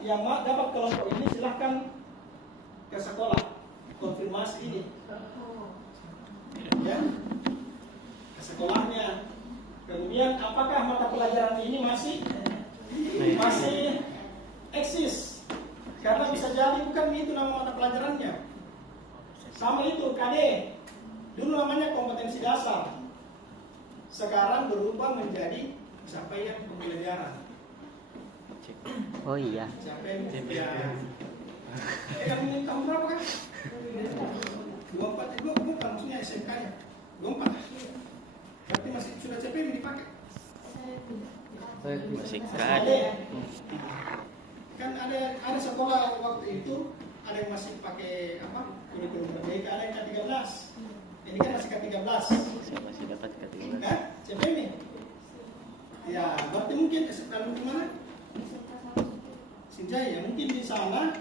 yang dapat kelompok ini silahkan ke sekolah konfirmasi ini, ya, ke sekolahnya. Kemudian apakah mata pelajaran ini masih eksis? Karena bisa jadi bukan itu nama mata pelajarannya. Sama itu KD, dulu namanya kompetensi dasar, sekarang berubah menjadi capaian pembelajaran. Oh iya. Capaian ya. Kamu berapa kan? 24 juga bukan, maksudnya SMK nya 24. Berarti masih sudah CPM dipakai? Masih KD. Kan ada sekolah waktu itu ada yang masih pakai apa? Kurikulum Merdeka, ada yang K13. Ini kan masih K13. Masih dapat K13. Kan? CPM ini. Ya, berarti mungkin kalau di mana? Sinjaya, mungkin di sana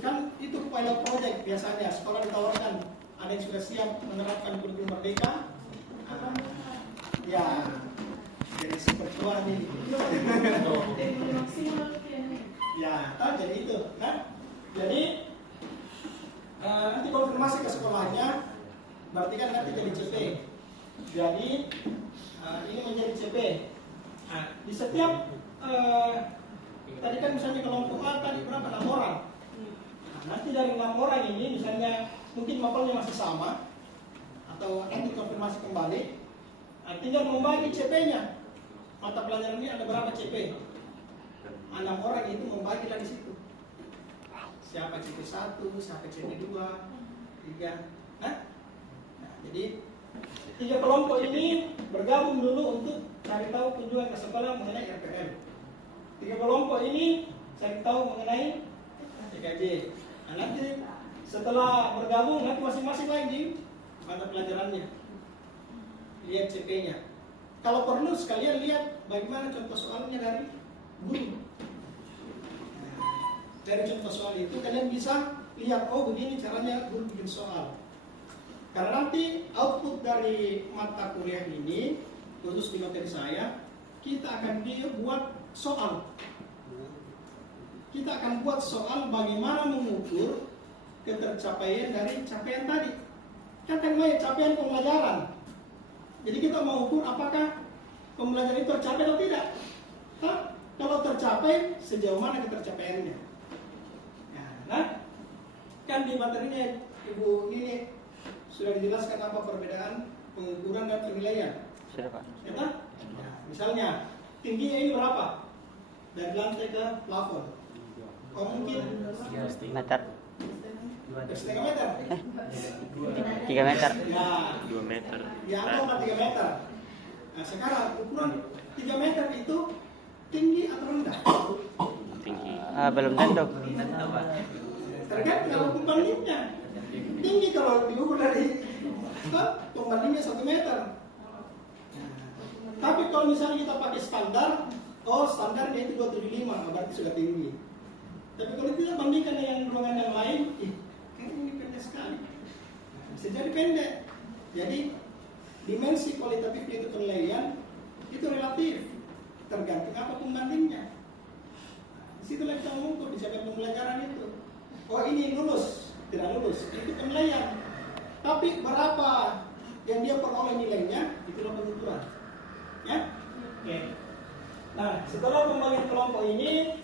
kan itu pilot project biasanya sekolah ditawarkan, ada yang sudah siap menerapkan kurikulum Merdeka. Ya, jadi seperti ini. Ya, jadi itu, kan? Jadi nanti konfirmasi ke sekolahnya, berarti kan nanti jadi CP. Jadi ini menjadi CP. Nah, di setiap tadi kan misalnya kelompok A tadi berapa 6 orang. Nah, nanti dari 6 orang ini misalnya mungkin mapelnya masih sama atau nanti konfirmasi kembali. Nah, tinggal membagi CP-nya. Mata pelajaran ini ada berapa CP? 6 orang itu membagi dari situ. Siapa CP1, siapa CP2, 3. Nah, jadi 3 kelompok ini bergabung dulu untuk cari tahu kunjungan ke sekolah mengenai RPM. 3 kelompok ini cari tahu mengenai EKJ. Nah, nanti setelah bergabung nanti masing-masing lagi mata pelajarannya. Lihat CP-nya. Kalau perlu sekalian lihat bagaimana contoh soalnya dari guru. Dari contoh soal itu kalian bisa lihat, oh begini caranya guru bikin soal. Karena nanti output dari mata kuliah ini, khusus di materi saya, kita akan buat soal. Kita akan buat soal bagaimana mengukur ketercapaian dari capaian tadi. Kan namanya capaian pembelajaran. Jadi kita mau ukur apakah pembelajaran itu tercapai atau tidak. Kalau tercapai, sejauh mana ketercapaiannya. Nah, kan di materinya Ibu ini sudah dijelaskan apa perbedaan pengukuran dan penilaian. Sudah Pak. Ya, nah, misalnya tingginya ini berapa? Dari lantai ke plafon. Oh mungkin Meter. 1,5 meter. 3 meter. Ya, 2 meter. ya atau 3 meter. Nah sekarang ukuran 3 meter itu tinggi atau rendah? Tinggi. Belum tentu. Tergantung kalau pembandingnya. Tinggi kalau diukur dari pembandingnya 1 meter. Tapi kalau misalnya kita pakai standar, oh standarnya itu 275, berarti sudah tinggi. Tapi kalau kita bandingkan dengan ruangan yang lain, kayaknya ini pendek sekali. Bisa jadi pendek. Jadi dimensi kualitatifnya itu penilaian itu relatif, tergantung apa pembandingnya. Disitulah kita mengukur di capaian pembelajaran itu. Oh ini lulus, tidak lulus, itu penilaian. Tapi berapa yang dia peroleh nilainya, itulah pengukuran. Ya, oke. Nah, setelah pembagian kelompok ini,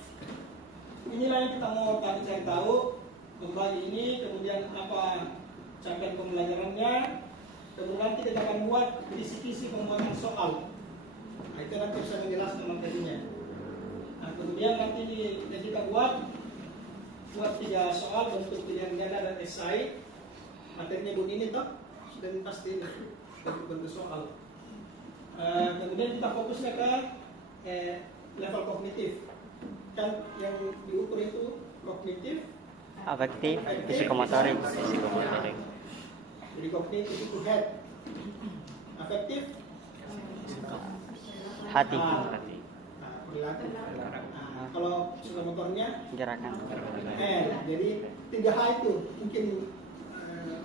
inilah yang kita mau tadi cari tahu. Pembagi ini, kemudian apa capaian pembelajarannya, kemudian nanti kita akan buat kisi-kisi pembuatan soal. Nah, itu nanti bisa menjelaskan materinya. Nah, kemudian nanti kita buat 3 soal bentuk pilihan ganda dan esai. Materinya begini toh, sudah pasti ini bentuk soal. Kemudian kita fokusnya ke level kognitif. Kan yang diukur itu kognitif, Afektif, psikomotorik. Jadi kognitif itu head, afektif Hati. perilaku. Nah, kalau psikomotornya Gerakan. jadi 3H itu mungkin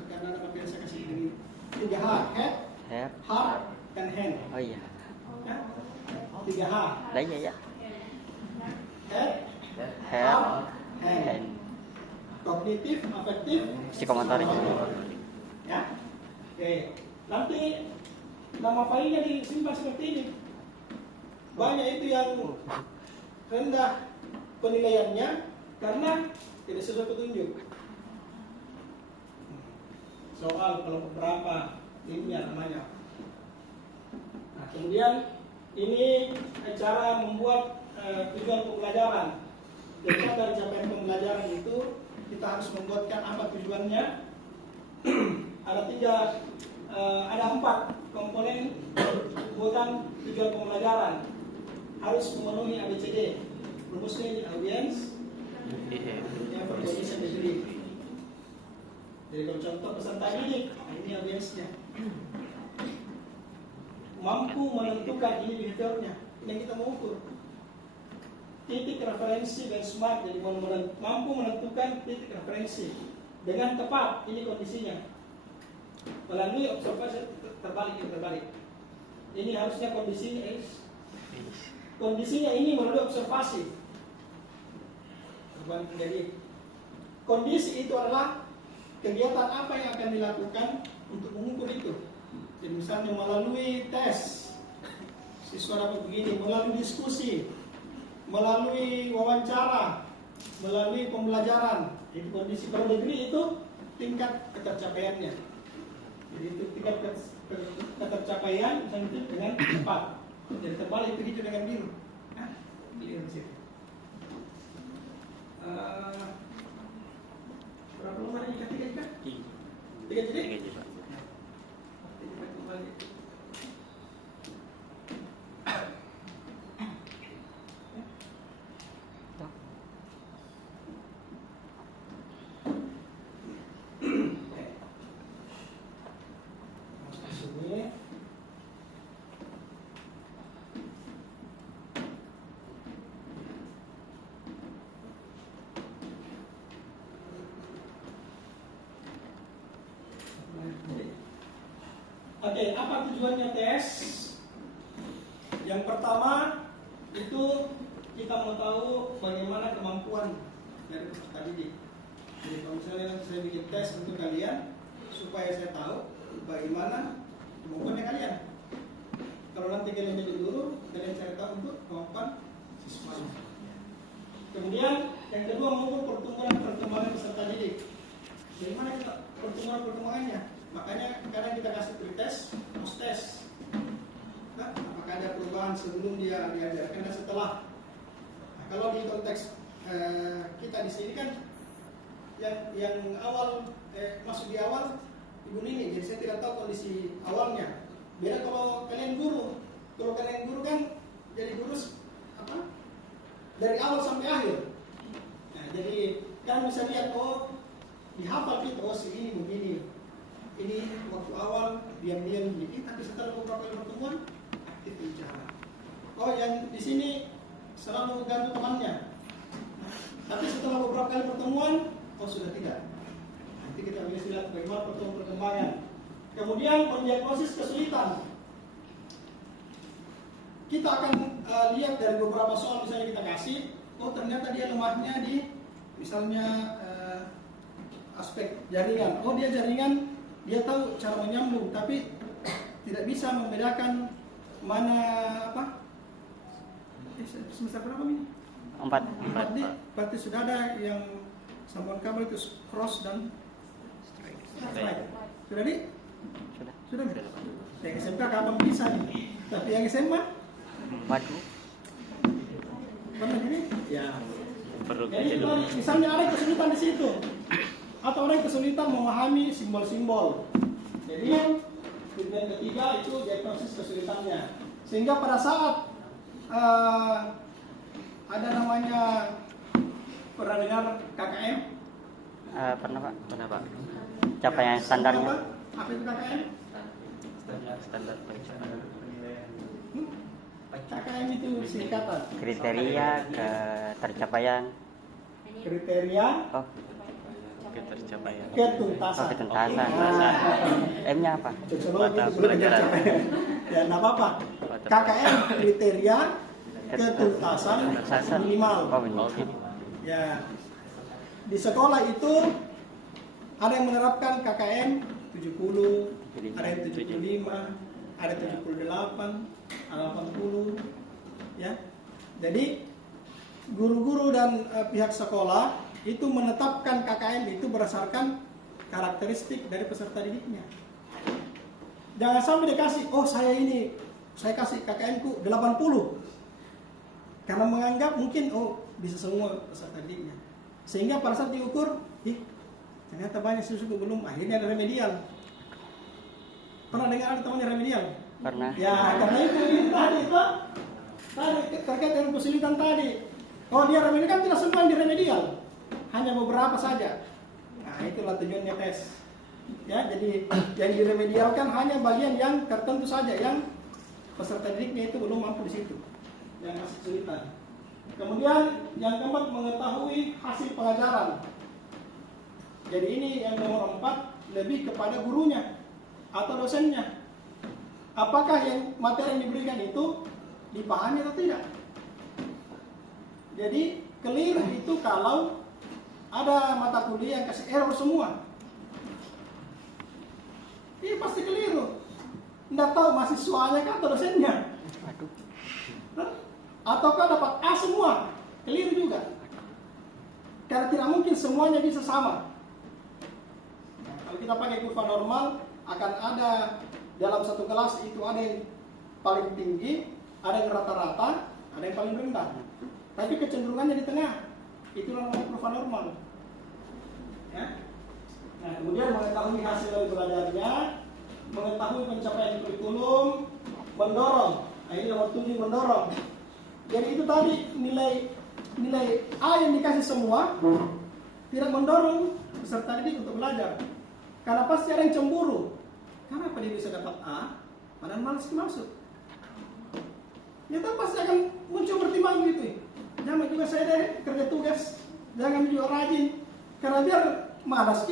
karena nama biasa kasih ini 3H, head, Head. heart, dan hand. Oh iya. 3H, Lah iya ya. head, Head. kognitif, afektif, Psikomotorik. Ya, oke. Nanti nama filenya disimpan seperti ini. Banyak itu yang rendah penilaiannya karena tidak sesuai petunjuk. Soal kelompok berapa timnya namanya. Nah, kemudian ini cara membuat tujuan pembelajaran. Jadi dari capaian pembelajaran itu kita harus membuatkan apa tujuannya. Ada 4 komponen pembuatan tujuan pembelajaran. Harus memenuhi ABCD. Rumusnya audience, information delivery. Jadi kalau contoh peserta didik, ini audiensnya. Mampu menentukan ini behaviornya, ini yang kita mau ukur. Titik referensi benchmark, jadi mampu menentukan titik referensi dengan tepat, ini kondisinya. Melalui observasi terbalik. Ini harusnya kondisinya ini melalui observasi. Jadi kondisi itu adalah kegiatan apa yang akan dilakukan untuk mengukur itu. Jadi misalnya melalui tes, siswa dapat begini, melalui diskusi, melalui wawancara, melalui pembelajaran. Jadi kondisi per degree itu tingkat ketercapaiannya. Jadi itu tingkat ketercapaian misalnya dengan tepat. Jadi terbalik begitu dengan biru. Biru di sini. Berapa lama ikat? 3 jadi? Pak. Oke, apa tujuannya tes? Yang pertama itu kita mau tahu bagaimana kemampuan dari peserta didik. Jadi kalau misalnya nanti saya bikin tes untuk kalian supaya saya tahu bagaimana kemampuannya kalian. Kalau nanti kalian jadi guru, kalian cari tahu untuk kemampuan siswanya. Kemudian yang kedua mengukur pertumbuhan peserta didik. Bagaimana kita pertumbuhannya? Makanya kadang kita kasih pretest, post test. Nah, apakah ada perubahan sebelum dia diajarkan dan setelah? Nah, kalau di konteks kita di sini kan yang awal masuk di awal ibu Nini, jadi saya tidak tahu kondisi awalnya. Beda kalau kalian guru. Kalau kalian guru kan jadi guru dari awal sampai akhir. Nah, jadi kan bisa lihat dihafal kita segini begini. Ini waktu awal diam-diam begini, tapi setelah beberapa kali pertemuan aktif bicara. Yang di sini selalu ganggu temannya. Tapi setelah beberapa kali pertemuan, sudah tidak. Nanti kita bisa lihat bagaimana perkembangan. Kemudian mendiagnosis kesulitan. Kita akan lihat dari beberapa soal misalnya kita kasih, ternyata dia lemahnya di misalnya aspek jaringan. Dia jaringan, dia tahu cara menyambung, tapi tidak bisa membedakan mana semester berapa ini? 4. Berarti sudah ada yang sambungan kabel itu cross dan straight. Sudah di? Sudah. Yang SMK kapan bisa nih? Tapi yang SMA? Waduh. Pernah gini? Ya. Perlu Jadi dulu. misalnya ada kesulitan di situ, atau ada yang kesulitan memahami simbol-simbol. Jadi yang ketiga itu diagnosis kesulitannya. Sehingga pada saat ada namanya, pernah dengar KKM? Pernah Pak. Mana Pak? Capaian standarnya. Apa itu KKM? Standar pencapaian. KKM itu singkatan. Kriteria ketercapaian. Kriteria Ketercapaian. ketuntasan. Ketuntasan. M-nya apa? Sosiologi Mata itu belum pelajaran. tercapai. Ya, nggak apa-apa. KKM kriteria ketuntasan minimal. Oh, minimal. Ya. di sekolah itu ada yang menerapkan KKM 70, ada yang 75, ada 78, ada 80, ya. Jadi guru-guru dan pihak sekolah itu menetapkan KKM itu berdasarkan karakteristik dari peserta didiknya. Jangan sampai dikasih, oh saya kasih KKM ku 80. Karena menganggap mungkin, oh bisa semua peserta didiknya. Sehingga pada saat diukur, ternyata banyak siswa belum, akhirnya ada remedial. Pernah dengar ada temannya remedial? Pernah. Ya, karena itu tadi terkait dengan kesulitan tadi. Oh, dia remedial kan tidak semua yang diremedial, hanya beberapa saja. Nah, itulah tujuannya tes. Ya, jadi yang diremedialkan hanya bagian yang tertentu saja, yang peserta didiknya itu belum mampu di situ, yang masih kesulitan. Kemudian yang keempat, mengetahui hasil pengajaran. Jadi ini yang nomor 4, lebih kepada gurunya atau dosennya. Apakah yang materi yang diberikan itu dipahami atau tidak? Jadi keliru itu kalau ada mata kuliah yang kasih error semua. Ini pasti keliru. Nggak tahu mahasiswanya kan atau dosennya. Ataukah dapat A semua? Keliru juga. Karena tidak mungkin semuanya bisa sama. Nah, kalau kita pakai kurva normal, akan ada dalam satu kelas itu ada yang paling tinggi, ada yang rata-rata, ada yang paling rendah. Tapi kecenderungannya di tengah. Itulah namanya kurva normal. Ya. Nah, kemudian mengetahui hasil dari belajarnya, mengetahui pencapaian kurikulum, mendorong. Nah, ini nomor 7, mendorong. Jadi itu tadi nilai A yang dikasih semua tidak mendorong peserta didik untuk belajar. Karena pasti ada yang cemburu. Kenapa dia bisa dapat A, padahal malas masuk? Ya kan pasti akan muncul pertimbangan gitu. Jangan juga saya deh kerja tugas, jangan juga rajin. Karena biar malas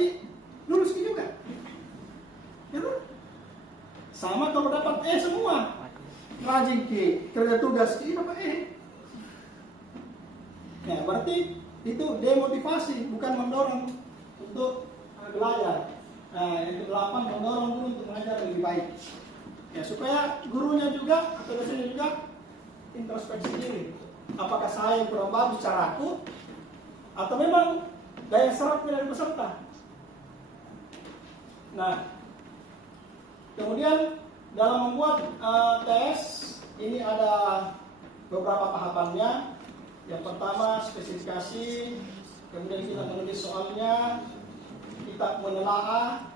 lulus juga. Ya kan? Sama kalau dapat E semua, rajin kerja tugas dapat E. Nah, berarti itu demotivasi, bukan mendorong untuk belajar. Nah, yang ke-8, mendorong guru untuk mengajar lebih baik. Ya, supaya gurunya juga atau dosennya juga introspeksi diri. Apakah saya yang kurang bagus caraku, atau memang daya serapnya dari peserta? Nah, kemudian dalam membuat tes ini ada beberapa tahapannya. Yang pertama spesifikasi, kemudian kita menulis soalnya, kita menelaah,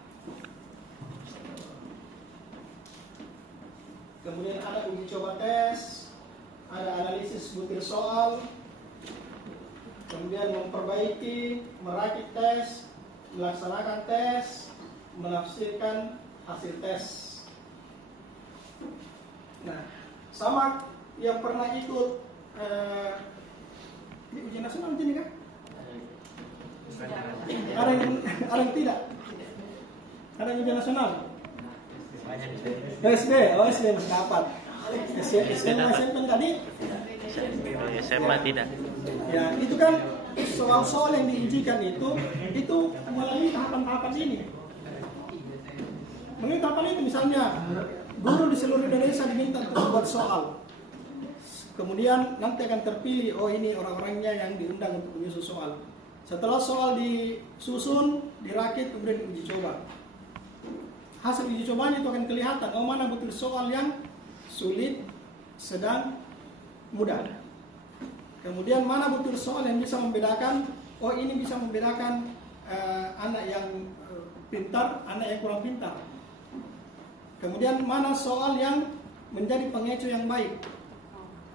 kemudian ada uji coba tes, ada analisis butir soal, kemudian memperbaiki, merakit tes, melaksanakan tes, menafsirkan hasil tes. Nah, sama yang pernah ikut ini ujian nasional ini kan? Ada yang tidak? Ada yang ujian nasional? SD, SD masih dapat. SMP tadi? SMA tidak. Ya, itu kan soal-soal yang diujikan itu melalui tahapan-tahapan ini. Melalui tahapan itu misalnya guru di seluruh Indonesia diminta untuk membuat soal. Kemudian nanti akan terpilih, oh ini orang-orangnya yang diundang untuk menyusun soal. Setelah soal disusun, dirakit, kemudian diuji coba. Hasil uji cobanya itu akan kelihatan, oh mana betul soal yang sulit, sedang, mudah. Kemudian mana betul soal yang bisa membedakan, oh ini bisa membedakan anak yang pintar, anak yang kurang pintar. Kemudian mana soal yang menjadi pengecu yang baik.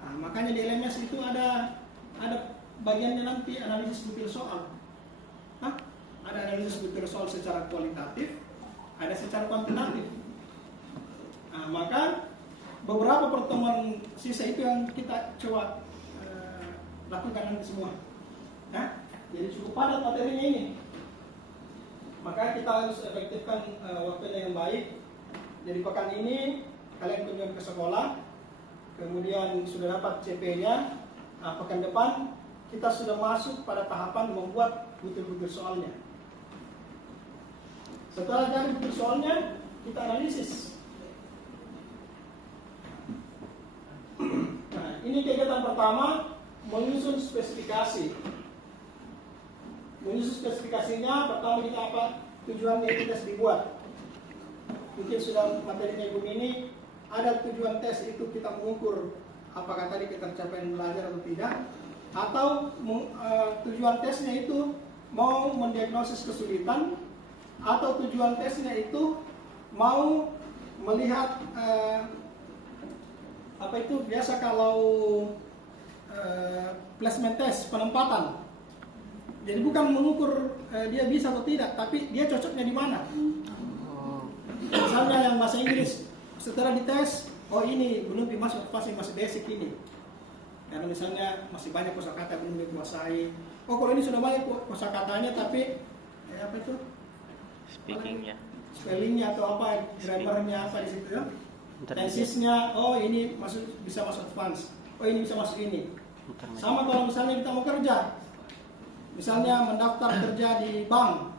Nah, makanya di LMS itu ada bagiannya nanti analisis butir soal. Ada analisis butir soal secara kualitatif, ada secara kuantitatif. Nah, maka beberapa pertemuan sisa itu yang kita coba lakukan nanti semua. Nah, jadi cukup padat materinya ini. Maka kita harus efektifkan waktunya yang baik. Jadi pekan ini kalian kunjungi ke sekolah, kemudian sudah dapat CP-nya. Pekan depan kita sudah masuk pada tahapan membuat butir-butir soalnya. Setelah jadi butir soalnya, kita analisis. Nah, ini kegiatan pertama, menyusun spesifikasi. Menyusun spesifikasinya, pertama kita apa tujuannya itu tes dibuat. Mungkin sudah materinya Ibu ini, ada tujuan tes itu kita mengukur apakah tadi ketercapaian belajar atau tidak, atau tujuan tesnya itu mau mendiagnosis kesulitan, atau tujuan tesnya itu mau melihat apa itu biasa kalau placement test, penempatan. Jadi bukan mengukur dia bisa atau tidak, tapi dia cocoknya di mana. Misalnya yang bahasa Inggris, setelah dites, oh ini belum masuk fase masih basic ini. Karena misalnya masih banyak kosakata belum dikuasai. Oh kalau ini sudah banyak kosakatanya, tapi apa itu? Speakingnya. Spellingnya atau apa, grammarnya apa di situ ya? Tensisnya, oh ini bisa masuk advance. Oh ini bisa masuk ini. Sama kalau misalnya kita mau kerja, misalnya mendaftar kerja di bank.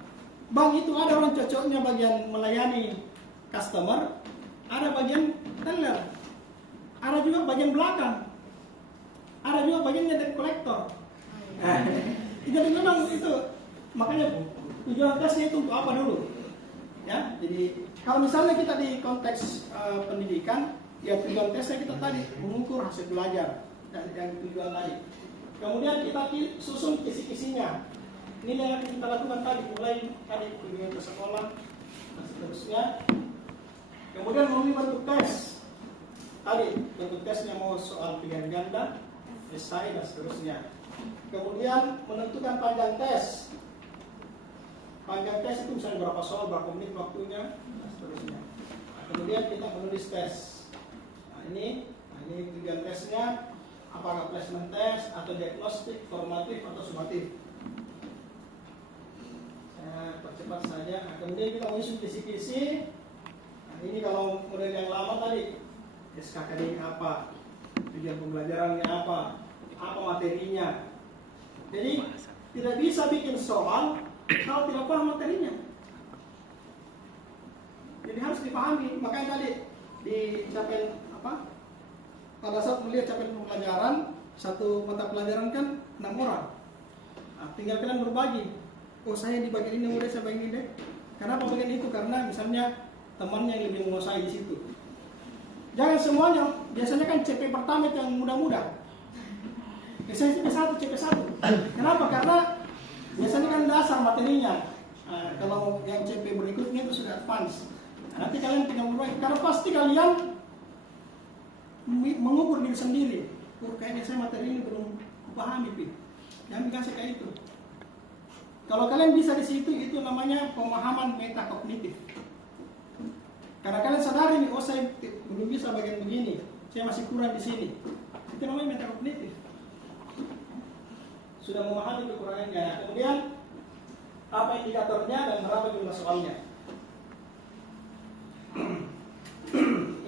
Bank itu ada orang cocoknya bagian melayani customer, ada bagian teller, ada juga bagian belakang, ada juga bagian debt collector. Jadi memang itu, makanya tujuan tesnya itu untuk apa dulu? Ya, jadi kalau misalnya kita di konteks pendidikan, ya tujuan tesnya kita tadi mengukur hasil belajar dan tujuan tadi. Kemudian kita susun kisi-kisinya. Ini yang kita lakukan tadi, mulai tadi kunjungan ke sekolah dan seterusnya. Kemudian memilih bentuk tes. Tadi bentuk tesnya mau soal pilihan ganda, esai dan seterusnya. Kemudian menentukan panjang tes. Panjang tes itu misalnya berapa soal, berapa menit waktunya, dan seterusnya. Nah, kemudian kita menulis tes. Nah ini tujuan tesnya, apakah placement test atau diagnostik, formatif atau sumatif. Saya percepat saja. Nah, kemudian kita menyusun kisi-kisi. Nah, ini kalau model yang lama tadi, SKKD apa, tujuan pembelajarannya apa materinya. Jadi tidak bisa bikin soal kalau tidak paham materinya. Jadi harus dipahami. Makanya tadi di capaian apa? Pada saat melihat capaian pembelajaran, satu mata pelajaran kan 6 orang. Nah, tinggal kalian berbagi. Oh saya di bagian ini udah, saya bagian ini deh. Kenapa bagian itu? Karena misalnya temannya yang lebih menguasai di situ. Jangan semuanya. Biasanya kan CP pertama itu yang mudah-mudah. Biasanya CP1, CP1. Kenapa? Karena biasanya kan dasar materinya. Nah, kalau yang CP berikutnya itu sudah advance. Nah, nanti kalian tinggal berbagi. Karena pasti kalian mengukur diri sendiri. Kayaknya saya materi ini belum pahami, Pi. Jangan dikasih kayak itu. Kalau kalian bisa di situ, itu namanya pemahaman metakognitif. Karena kalian sadari nih, oh saya belum bisa bagian begini, saya masih kurang di sini. Itu namanya metakognitif. Sudah memahami kekurangannya. Nah, kemudian apa indikatornya dan berapa jumlah soalnya.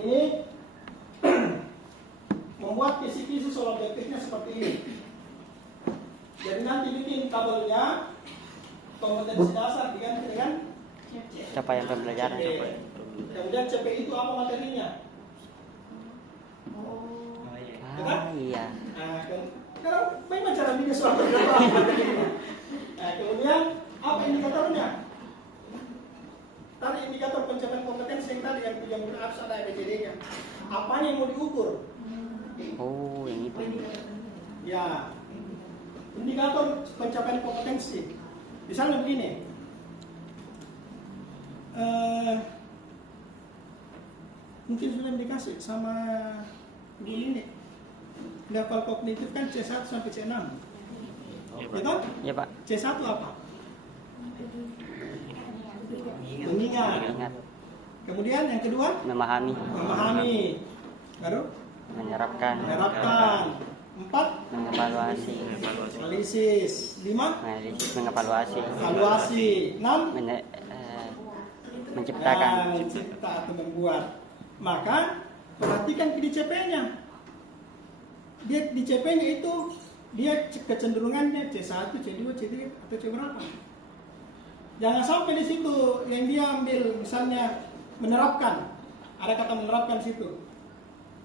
Ini membuat kisi-kisi soal objektifnya seperti ini. Jadi nanti bikin tabelnya, kompetensi dasar diganti dengan Capaian pembelajaran. Kemudian CP itu apa materinya? Iya. Nah, karena memang cara bikin soal apa materinya. Nah, kemudian apa indikatornya? Tadi indikator pencapaian kompetensi yang tadi yang harus ada ABCD-nya. Apanya yang mau diukur? Oh, yang itu. Ya, indikator pencapaian kompetensi. Misalnya begini, mungkin sudah dikasih sama Bu ini. Level kognitif kan C1 sampai C6. Betul? Ya, Pak. C1 apa? Mengingat. Ingat, Kemudian yang kedua, memahami, memahami. Baru menyerapkan, menerapkan. 4, mengevaluasi, analisis. 5, menganalisis, mengevaluasi, evaluasi. 6, menciptakan. mencipta atau membuat. Maka perhatikan di CP-nya. Dia di CP-nya itu dia kecenderungannya C1, C2, C3 atau C berapa. Jangan sampai di situ yang dia ambil misalnya menerapkan, ada kata menerapkan di situ.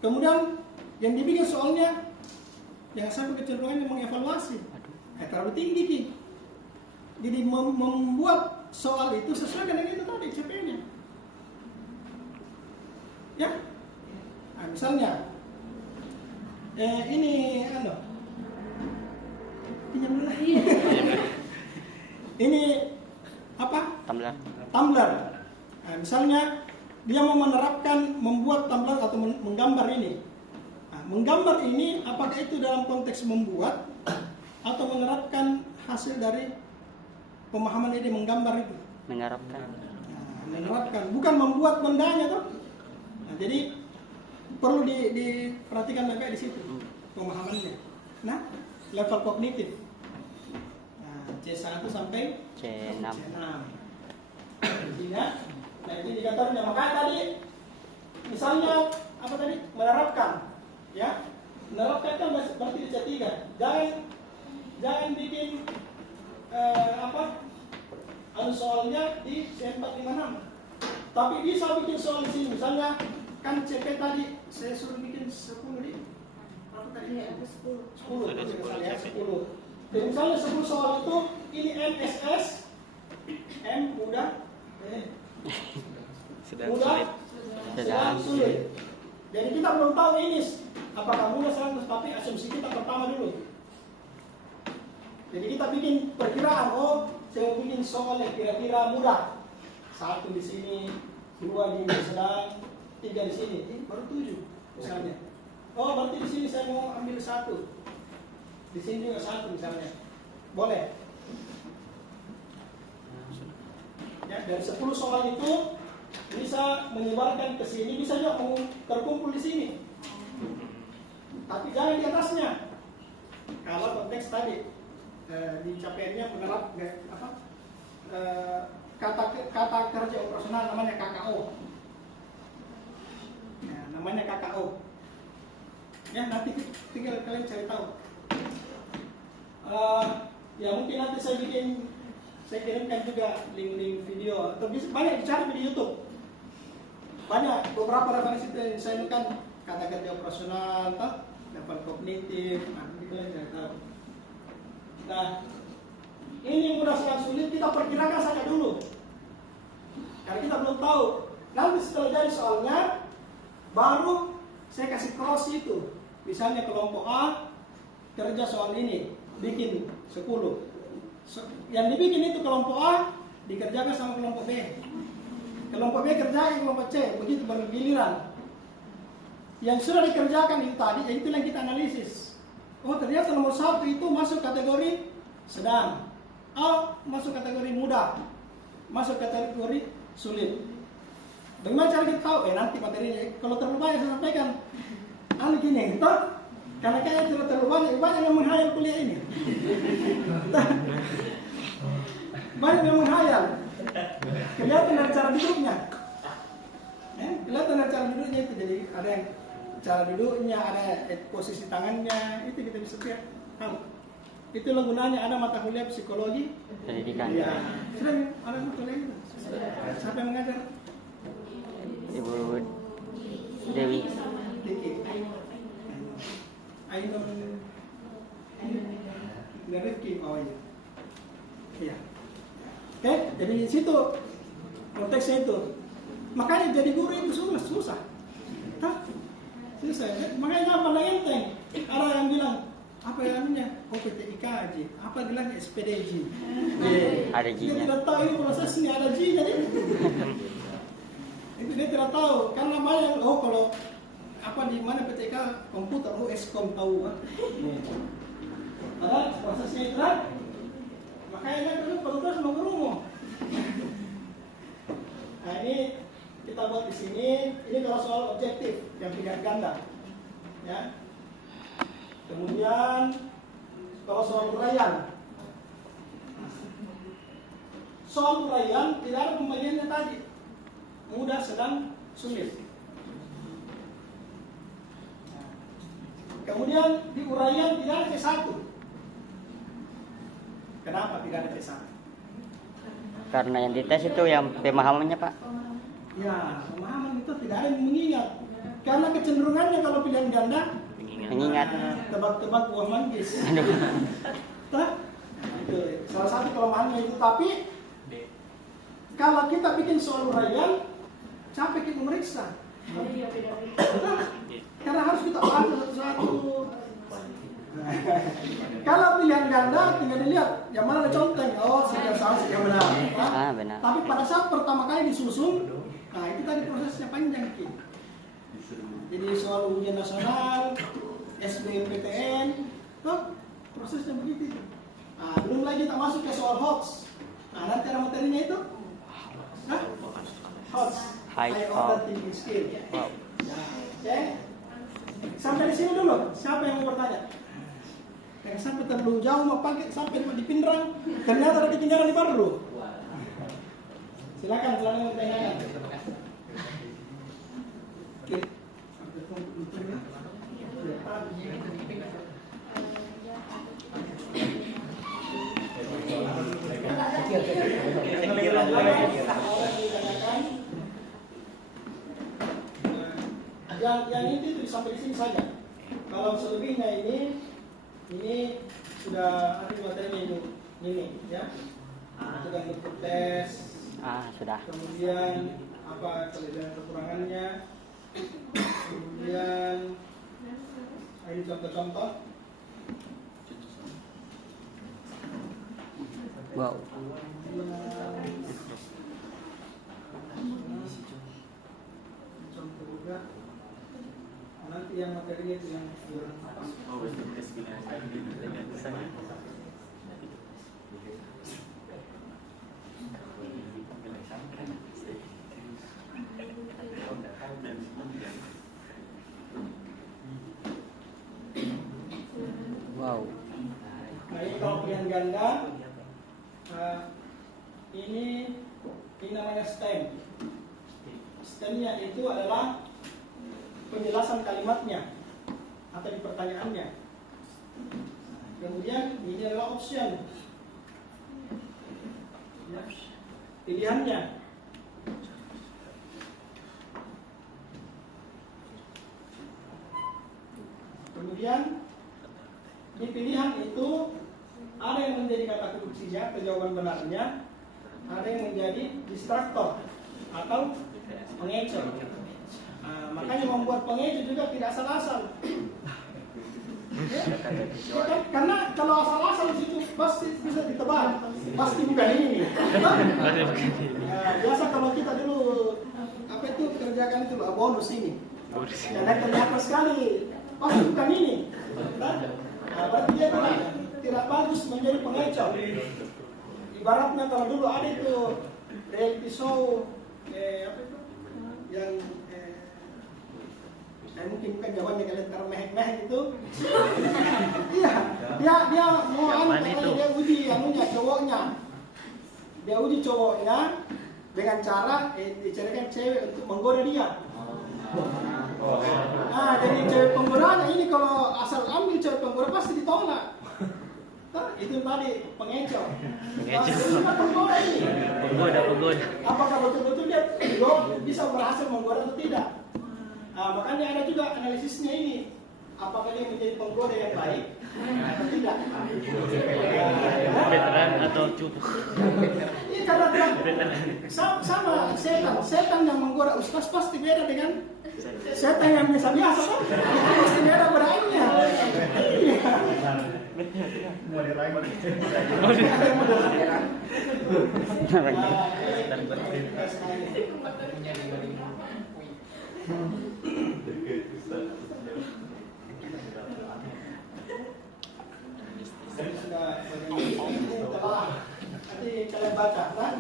Kemudian yang dibikin soalnya jangan sampai kecenderungannya mengevaluasi. Terlalu tinggi Ki. Jadi membuat soal itu sesuai dengan itu tadi CP-nya. Ya, nah, misalnya ini ini apa? Tumbler. Nah, misalnya dia mau menerapkan membuat tumbler atau menggambar ini. Nah, menggambar ini apakah itu dalam konteks membuat atau menerapkan hasil dari pemahaman ini menggambar itu? Menerapkan. Nah, menerapkan, bukan membuat bendanya toh. Nah, jadi perlu diperhatikan baik di situ pemahamannya. Nah, level kognitif. Nah, C1 sampai C6. Ya. Nah, itu indikatornya. Maka tadi misalnya apa tadi? Menerapkan. Ya. Menerapkan kan berarti di C3. Jangan bikin soalnya di C456. Tapi bisa bikin soal di sini. Misalnya kan CP tadi saya suruh bikin 10 di berapa tadi? 10. Jadi misalnya 10 soal itu ini MSS M mudah sedang sulit. Jadi kita belum tahu ini apakah mudah 100, tapi asumsi kita pertama dulu. Jadi kita bikin perkiraan, saya bikin soal yang kira-kira mudah. 1 di sini, 2 di sedang, 3 di sini, baru 7 misalnya. Berarti di sini saya mau ambil 1. Di sini juga 1 misalnya. Boleh. Ya, dari 10 soal itu bisa menyebarkan ke sini, bisa juga terkumpul di sini. Tapi jangan di atasnya. Kalau konteks tadi di capaiannya menerap kata kerja operasional namanya KKO. Ya, namanya KKO. Ya, nanti tinggal kalian cari tahu. Ya mungkin nanti saya kirimkan juga link-link video atau bisa banyak dicari di YouTube. Banyak beberapa referensi yang saya berikan, kata kerja operasional, level kognitif, nanti kalian cari tahu. Nah, ini mudah sedang sulit kita perkirakan saja dulu. Karena kita belum tahu. Nanti setelah jadi soalnya, baru saya kasih cross itu. Misalnya kelompok A kerja soal ini, bikin 10. Yang dibikin itu kelompok A dikerjakan sama kelompok B. Kelompok B kerjakan kelompok C, begitu bergiliran. Yang sudah dikerjakan itu tadi, itu yang kita analisis. Ternyata nomor 1 itu masuk kategori sedang, masuk kategori mudah, masuk kategori sulit. Bagaimana cara kita tahu? Nanti materinya. Kalau terlalu banyak saya sampaikan. Gini, karena kayaknya terlalu banyak yang menghayal kuliah ini. Banyak yang menghayal. Kelihatan dari cara duduknya. Kelihatan dari cara duduknya itu. Jadi ada yang cara duduknya, ada posisi tangannya, itu kita bisa lihat. Itulah gunanya ada mata kuliah psikologi pendidikan. Ya, sudah ada mata kuliah itu. Siapa yang mengajar? Ibu Dewi. Ainun Rifki, iya. Oke, jadi di situ konteksnya itu. Makanya jadi guru itu susah. Susah. Makanya apa enteng? Ada yang bilang apa namanya? PTIKJ, apa bilang SPDJ. Ada J-nya. Dia tidak tahu ini prosesnya ada J-nya nih. Itu dia tidak tahu karena banyak kalau apa di mana PTK komputer Eskom tahu kan. Padahal prosesnya itu kan. Makanya dulu petugas mau berumo. Nah ini kita buat di sini. Ini kalau soal objektif yang pilihan ganda, ya. Kemudian kalau soal uraian, tidak ada pembagiannya tadi. Mudah, sedang, sulit. Kemudian di uraian tidak ada C1. tidak ada tes sana. Karena yang dites itu yang pemahamannya Pak. Ya, pemahaman itu tidak ada yang mengingat. Karena kecenderungannya kalau pilihan ganda Mengingat. tebak-tebak buah manggis. Aduh. Nah, itu salah satu kelemahannya itu. Tapi kalau kita bikin soal uraian, capek kita memeriksa. Karena harus kita baca satu-satu. Kalau pilihan ganda tinggal dilihat yang mana ada conteng. Oh, sekian salah, sekian benar. Ah, benar. Tapi pada saat pertama kali disusun, nah itu tadi prosesnya panjang Ki. Jadi soal ujian nasional, SBMPTN, prosesnya begitu. Nah, belum lagi tak masuk ke soal HOTS. Nah, nanti ada materinya itu. HOTS, High Order Thinking Skill. Wow. Nah, oke. Sampai di sini dulu. Siapa yang mau bertanya? Yang sampai terlalu jauh mau pakai sampai di Pindrang, ternyata ada ketinggalan di Barlo. Silakan bertanyakan. Oke. Yang itu sampai di sini saja. Kalau selebihnya ini sudah ada materinya ini ya. Itu kan bentuk tes. Sudah. Kemudian apa kelebihan kekurangannya. Kemudian ini contoh-contoh. Wow. Contoh juga. Nanti yang materinya itu yang Wow. Nah, ini kalau pilihan ganda, ini namanya stem. Stemnya itu adalah penjelasan kalimatnya atau di pertanyaannya. Kemudian ini adalah option, pilihannya. Kemudian di pilihan itu ada yang menjadi kata kuncinya, jawaban benarnya, ada yang menjadi distraktor atau pengecoh. Nah, makanya membuat pengecoh juga tidak asal-asal. Ya, karena kalau asal-asal di situ pasti bisa ditebak, pasti bukan ini. Biasa kalau kita dulu apa itu kerjakan itu bonus ini. Karena kelihatan sekali pasti bukan ini. Nah, berarti dia tidak bagus menjadi pengecoh. Ibaratnya kalau dulu ada itu reality show apa itu yang mungkin bukan jawabannya kalian karena mehek-mehek itu. Iya, dia mau dia uji anunya cowoknya. Dia uji cowoknya dengan cara dicarikan cewek untuk menggoda dia. Nah, jadi cewek penggodanya ini kalau asal ambil cewek penggoda pasti ditolak. Nah, itu tadi pengecoh. Penggoda ini. Penggoda. Apakah betul-betul dia bisa berhasil menggoda atau tidak? Nah, makanya ada juga analisisnya ini. Apakah dia menjadi penggoda yang baik atau tidak? Veteran atau cupu? Iya, karena sama setan yang menggoda ustaz pasti beda dengan setan yang biasa-biasa kan? Pasti beda godaannya. Nanti kalian baca kan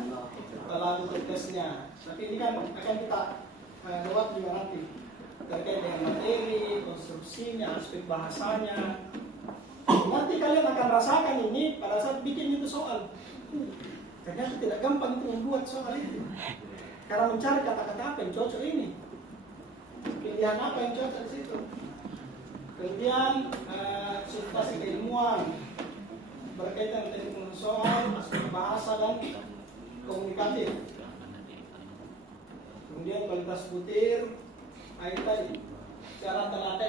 setelah untuk tesnya. Tapi ini kan akan kita lewat juga nanti terkait dengan materi, konstruksinya, aspek bahasanya. Nanti kalian akan rasakan ini pada saat bikin itu soal. Ternyata tidak gampang itu membuat soal itu. Karena mencari kata-kata apa yang cocok ini, pilihan apa yang cocok di situ. Kemudian situasi keilmuan. berkaitan dengan soal aspek bahasa dan komunikatif. Kemudian kualitas butir, itu tadi cara telah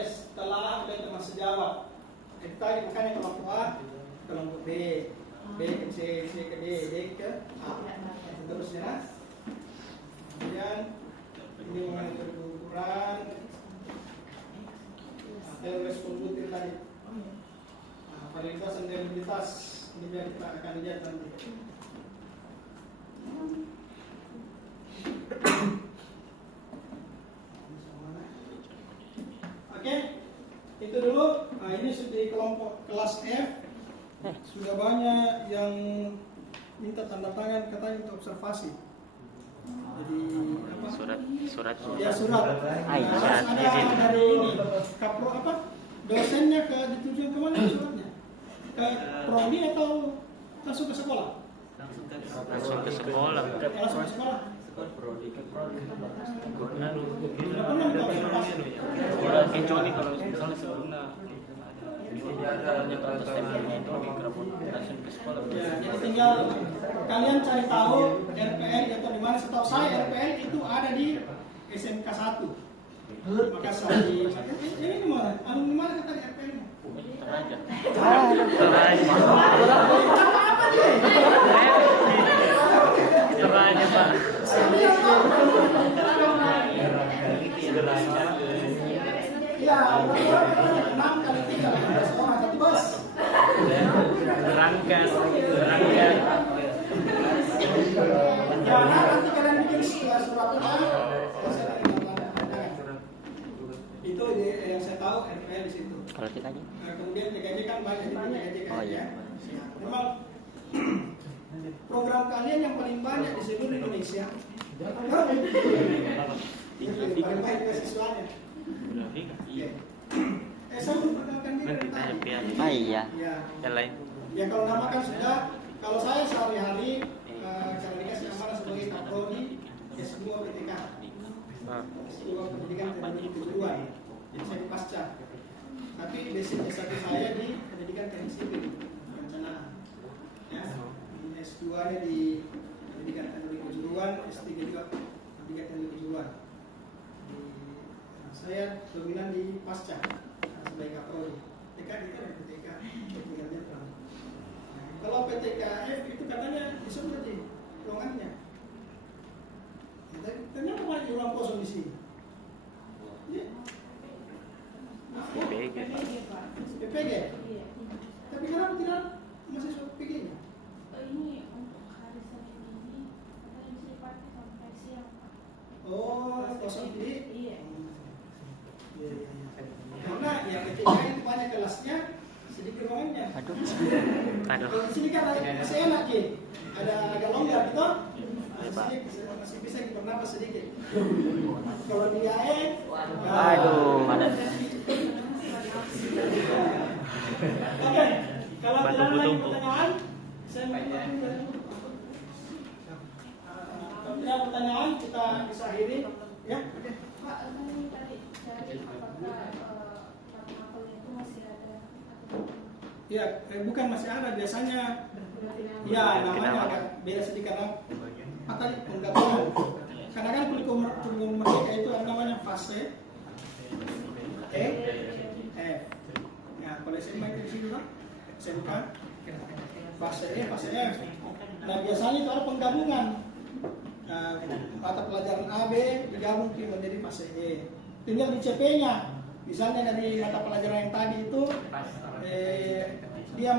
dan termasuk jawab. Itu tadi bukannya kelompok A, kelompok B, B ke C, C ke D, D ke A, seterusnya. Kemudian ini mengenai ukuran, hasil respon butir tadi. Varietas dan derivativitas ini yang kita akan lihat nanti. Oke, itu dulu. Nah, ini sudah di kelompok kelas F. Sudah banyak yang minta tanda tangan katanya untuk observasi. Jadi apa? Surat. Ya surat. Harus ada dari ini. Kapro apa? Dosennya ditujukan kemana suratnya? Ke prodi atau langsung ke sekolah? Langsung ke sekolah. Langsung ke sekolah. Kecuali kalau misalnya sebelumnya langsung ke sekolah. Ya, jadi tinggal kalian cari tahu RPL atau di mana. Setahu saya RPL itu ada di SMK 1 Makassar. Ini di mana? Di mana kata RPL-nya? Teraja. Teraja, Pak. Ya, 6 kali 3 15 orang satu bus. Berangkat. Ya, nanti kalian bikin suratnya. Itu yang saya tahu RPL di situ. Kalau kita aja. Nah, kemudian TKJ kan banyak di TKJ kan. Oh iya. Memang program kalian yang paling banyak di seluruh Indonesia. Paling baik mahasiswanya. Iya. Saya memperkenalkan diri tadi. Ah iya. Ya. Yang lain. Ya kalau nama kan sudah. Kalau saya sehari-hari cara dikasih amanah sebagai kaprodi S2 PTK. S2 Pendidikan Teknologi Kejuruan. Jadi saya di pasca. Tapi basic S1 saya di Pendidikan Teknik Sipil Perencanaan. Ya. S2-nya di Pendidikan Teknologi Kejuruan, S3 juga Pendidikan Teknologi Kejuruan. Saya dominan di pasca sebagai kaprodi. PTK itu ada PTK, tinggalnya terang. Kalau PTKF itu katanya disebut tadi ruangannya. Ternyata banyak ruang kosong di sini. Ya. PPG. Tapi kenapa tidak mahasiswa PPG-nya? Ini untuk hari Senin ini katanya bisa dipakai sampai siang, Pak. Oh, kosong jadi. Iya. Karena ya PTK itu banyak kelasnya, sedikit ruangannya. Aduh. Kalau di sini kan masih enak ya, ada agak longgar gitu. Masih bisa kita bernapas sedikit. Kalau di AE, Aduh. Oke, kalau Batu tidak ada lagi tumpuk. pertanyaan, saya mau kalau tidak ada pertanyaan kita bisa akhiri, ya. Oke. Pak, ini tadi dari apakah mapelnya itu masih ada atau Ya, bukan masih ada biasanya. Ya, namanya agak beda sedikit karena apa tadi penggabungan. Karena kan kurikulum merdeka itu ada namanya fase E, F. Nah, kalau SMA itu di situ kan, SMK, fase E, fase F. Nah, biasanya itu ada penggabungan. Nah, mata pelajaran A, B digabung menjadi fase E. Tinggal di CP-nya. Misalnya dari mata pelajaran yang tadi itu dia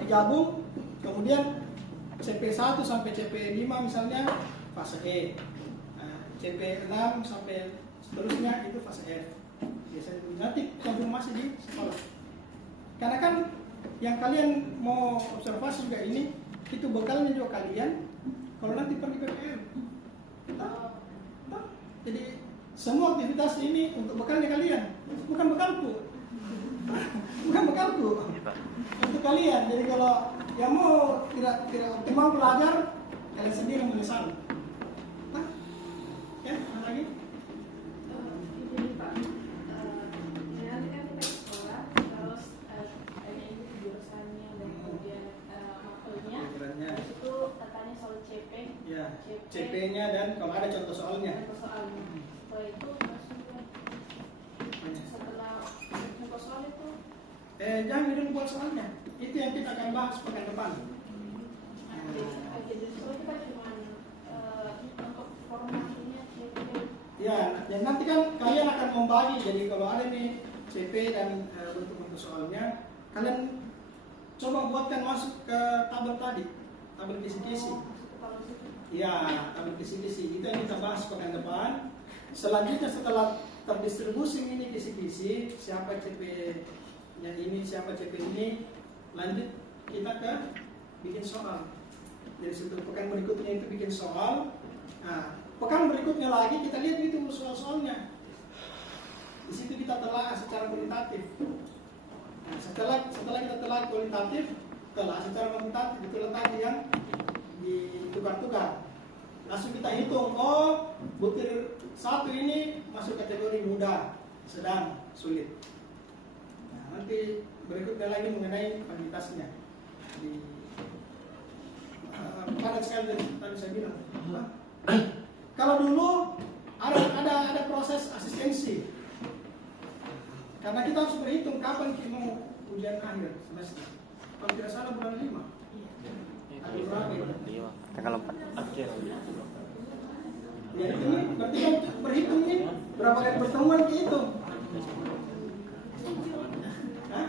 digabung, kemudian CP1 sampai CP5 misalnya fase E. Nah, CP6 sampai seterusnya itu fase F. Biasanya nanti konfirmasi di sekolah. Karena kan yang kalian mau observasi juga ini, itu bekalnya juga kalian kalau nanti pergi ke PPL. Jadi semua aktivitas ini untuk bekalnya kalian, bukan bekalku. Bukan bekalku. Untuk kalian. Jadi kalau yang mau tidak optimal belajar, kalian sendiri yang menyesal. Nah, ya, ada lagi? ini Pak? Nanti kan kita ke sekolah, terus ada itu jurusannya dan Ya, CP-nya dan kalau ada contoh soalnya. contoh soalnya. Setelah itu langsung setelah contoh soal itu Jangan dulu buat soalnya. Itu yang kita akan bahas pekan depan. jadi soal itu kan cuma untuk formasinya CP. Ya, dan nanti kan kalian akan membagi. Jadi kalau ada nih CP dan bentuk-bentuk soalnya, kalian coba buatkan masuk ke tabel tadi, tabel kisi-kisi. Ya, tabel kisi-kisi. Itu yang kita bahas pekan depan. Selanjutnya setelah terdistribusi ini kisi-kisi, siapa CP yang ini, siapa CP ini, lanjut kita ke bikin soal. Jadi setelah pekan berikutnya itu bikin soal. Nah, pekan berikutnya lagi kita lihat itu soal-soalnya. Di situ kita telah secara kualitatif. Nah, setelah kita telah kualitatif, telah secara kuantitatif, itulah tadi yang ditukar-tukar. Langsung kita hitung, oh butir satu ini masuk kategori mudah, sedang, sulit. Nah, nanti berikutnya lagi mengenai kuantitasnya. Padat sekali tadi saya bilang. Kalau dulu ada proses asistensi, karena kita harus berhitung kapan kita mau ujian akhir semester. Kalau tidak salah bulan 5. Ada berapa itu? Tanggal 4. Akhir. Ya itu nih, berarti kan berhitung nih berapa kali pertemuan dihitung. Hah?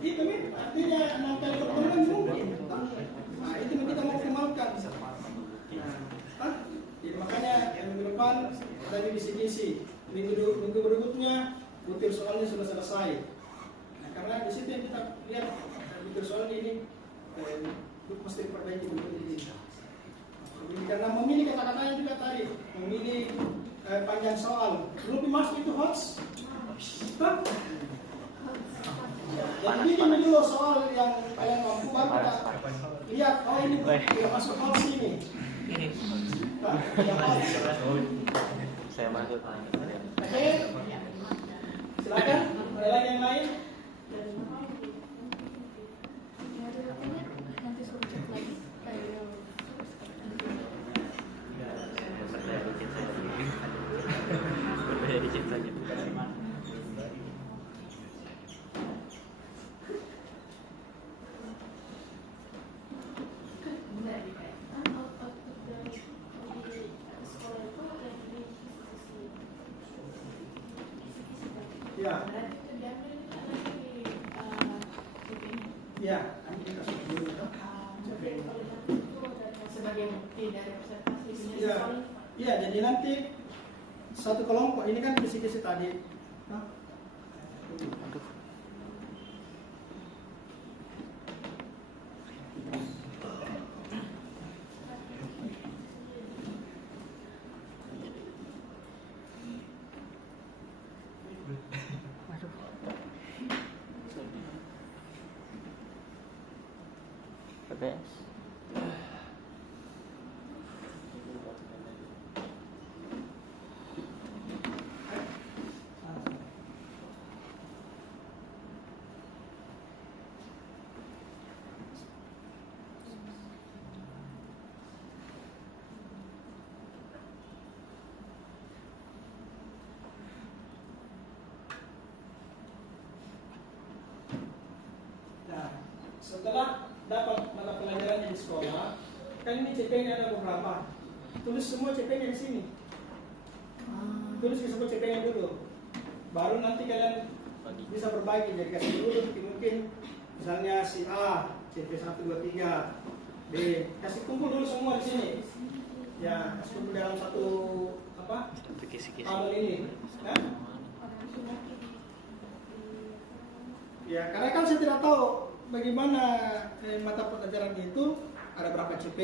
Itu nih, artinya 6 kali pertemuan mungkin. Nah itu kita mau optimalkan. Jadi makanya yang minggu depan tadi kisi-kisi, minggu berikutnya butir soalnya sudah selesai. Nah karena di situ yang kita lihat butir soal ini mesti diperbaiki butir ini. Karena memilih kata-katanya juga tadi, memilih panjang soal. Belum dimasuk itu hoax. Jadi bikin dulu soal yang kalian mampu baru kita lihat, oh ini tidak masuk hoax ini. Saya masuk. Oke, silakan. Ada lagi yang lain? Nanti suruh cek lagi. Berbeda dikit saja. Ya. Ya, nanti kita sebut dulu. Sebagai bukti dari observasi Ya, ya, jadi nanti satu kelompok ini kan kisi-kisi tadi. PPS. Nah, setelah dapat mata pelajarannya di sekolah, kan ini CP-nya ada beberapa. Tulis semua CP-nya di sini. Tulis semua CP-nya dulu. Baru nanti kalian bisa berbagi, jadi kasih dulu mungkin misalnya si A CP 1 2 3 B, kasih kumpul dulu semua di sini. Ya, kasih kumpul dalam satu apa? Kisi-kisi. Tabel ini. Ya? Ya, karena kan saya tidak tahu bagaimana mata pelajaran itu ada berapa CP.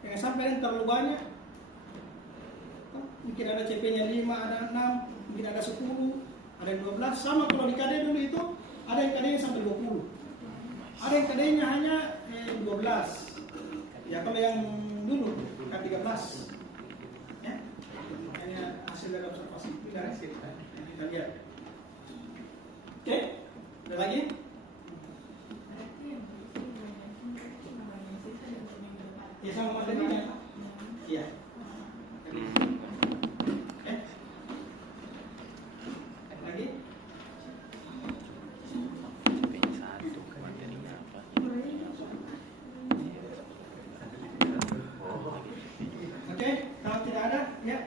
Yang sampai yang terlalu banyak. Mungkin ada CP-nya 5, ada 6, mungkin ada 10, ada 12. Sama kalau di KD dulu itu ada yang KD-nya sampai 20. Ada yang KD-nya hanya 12. Ya kalau yang dulu kan 13. Ya. Hanya hasil dari observasi itu dari hasil kita lihat. Oke? Ada lagi? Ya sama materinya. Iya. Lagi? Satu materinya apa? Oke, kalau tidak ada, ya.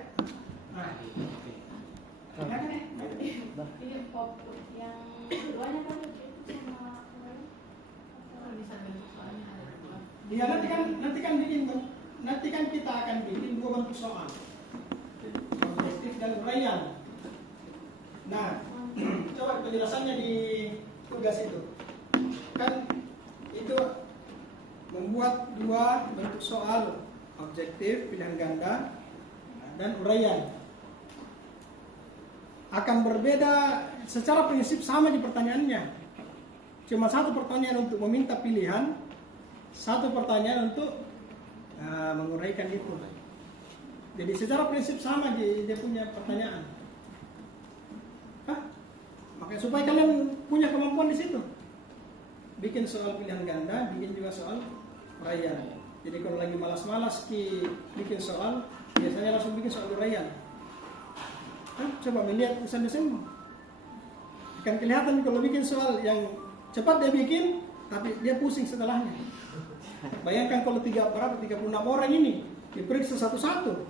Nah. Ada kan? Ini pop yang keduanya kan itu sama kemarin. Iya, nanti kan kita akan bikin dua bentuk soal, objektif dan uraian. Nah, coba penjelasannya di tugas itu. Kan itu membuat dua bentuk soal, objektif pilihan ganda dan uraian. Akan berbeda secara prinsip, sama di pertanyaannya. Cuma satu pertanyaan untuk meminta pilihan, satu pertanyaan untuk menguraikan itu. Jadi secara prinsip sama dia punya pertanyaan. Makanya supaya kalian punya kemampuan di situ. Bikin soal pilihan ganda, bikin juga soal uraian. Jadi kalau lagi malas-malas bikin soal, biasanya langsung bikin soal uraian. Coba melihat dosen-dosen, akan kelihatan kalau bikin soal yang cepat dia bikin, tapi dia pusing setelahnya. Bayangkan kalau 36 orang ini diperiksa satu-satu,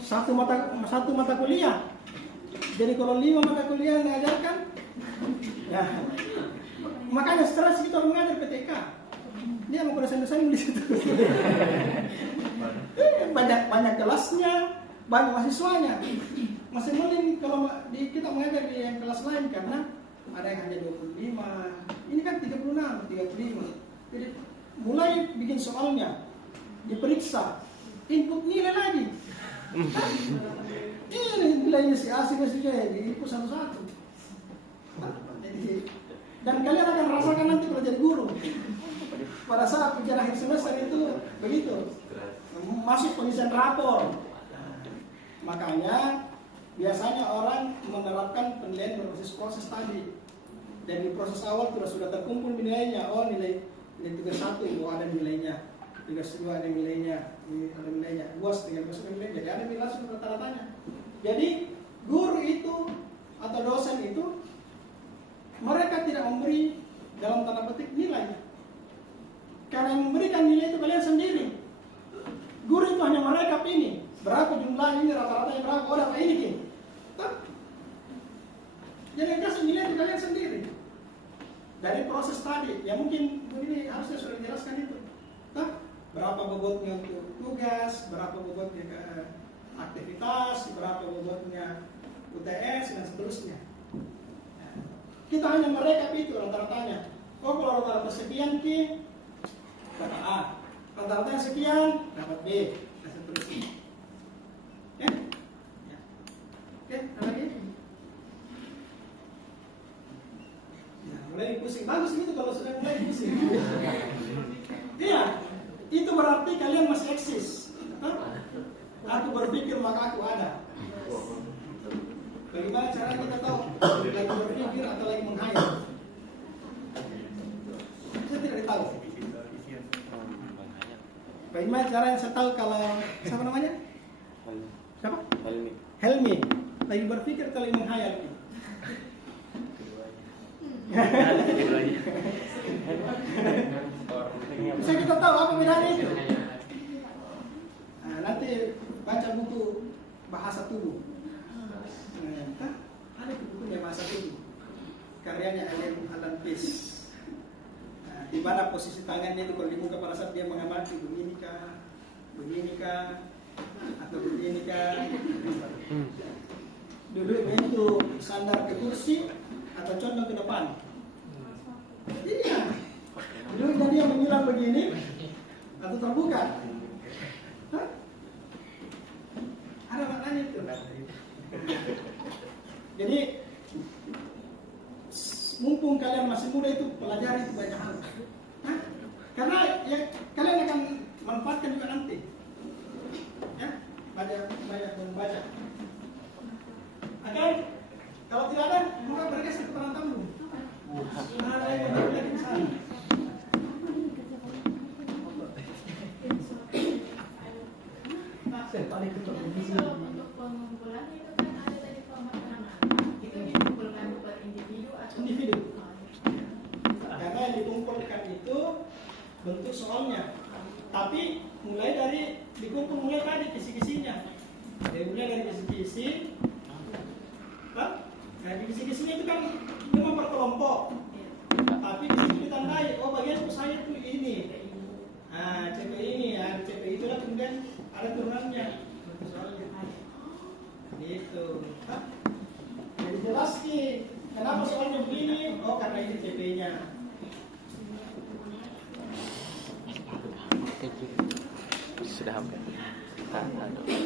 satu mata kuliah. Jadi kalau 5 mata kuliah yang diajarkan, nah, makanya stres kita mengajar PTK. Dia mau dosen-dosen di situ. banyak kelasnya, banyak mahasiswanya. Masih mending kalau kita mengajar di yang kelas lain, karena ada yang hanya 25, ini kan 36, 35. Jadi mulai bikin soalnya, diperiksa, input nilai lagi. Ini nilainya si A, si B, si C, diinput satu-satu. Dan kalian akan rasakan nanti kalau jadi guru. Pada saat ujian akhir semester itu begitu, masuk pengisian rapor. Makanya biasanya orang menerapkan penilaian berbasis proses tadi. Dan di proses awal sudah terkumpul nilainya. Oh, nilai tugas 1 itu ada nilainya, tugas 2 ada nilainya, ada nilainya, UAS tinggal masuk nilainya. Jadi ada nilai langsung rata-ratanya. Jadi guru itu atau dosen itu mereka tidak memberi dalam tanda petik nilai. Karena yang memberikan nilai itu kalian sendiri. Guru itu hanya merekap ini. Berapa jumlah ini, rata-ratanya berapa, oh dapat ini gini. Jadi yang kasih nilai itu kalian sendiri. Dari proses tadi, ya mungkin ini harusnya sudah dijelaskan itu. Berapa bobotnya untuk tugas, berapa bobotnya ke aktivitas, berapa bobotnya UTS, dan seterusnya. Kita hanya merekap itu rata-ratanya. Oh, kalau rata-rata sekian Ki, dapat A. Rata-ratanya sekian, dapat B, dan seterusnya. Ya? Oke, ada lagi? Ya, mulai pusing. Bagus gitu kalau sudah mulai pusing. Iya, itu berarti kalian masih eksis. Aku berpikir maka aku ada. Bagaimana cara kita tahu lagi berpikir atau lagi menghayal? Saya tidak tahu. Bagaimana cara yang saya tahu kalau siapa namanya? Siapa? Helmi. Lagi berpikir atau lagi menghayal? Bisa kita tahu apa bedanya itu? Nah, nanti baca buku bahasa tubuh. Ada bukunya bahasa tubuh, karyanya Alan Pease. Nah, di mana posisi tangannya itu kalau di muka pada saat dia mengamati begini kah, atau begini kah. Duduknya itu sandar ke kursi atau condong ke depan. Iya. Duduknya dia menyilang begini atau terbuka. Hah? Ada maknanya itu. Jadi mumpung kalian masih muda itu pelajari itu banyak hal. Karena ya kalian akan manfaatkan juga nanti. Ya, banyak membaca. Oke, kalau tidak ada, maka bergeser ke tangan tamu. Ada yang lagi di sana. ada ketua Nanti divisi. kalau untuk pengumpulan itu kan ada tadi pematangan anak. Itu dikumpulkan per individu atau Individu. Oh, ya. Karena yang dikumpulkan itu bentuk soalnya. Tapi mulai dari dikumpul mulai tadi kisi-kisinya. Mulai dari kisi-kisi. Nah, di kisi-kisinya itu kan memang per kelompok. Tapi di sini ditandai, oh bagian saya tuh ini. Nah, CPI ini ya, CPI itu lah kemudian ada turunannya. Soalnya. Gitu. Hah? Jadi jelas nih, kenapa soalnya begini? Oh karena ini CPI-nya. Sudah hampir. Tahan dulu.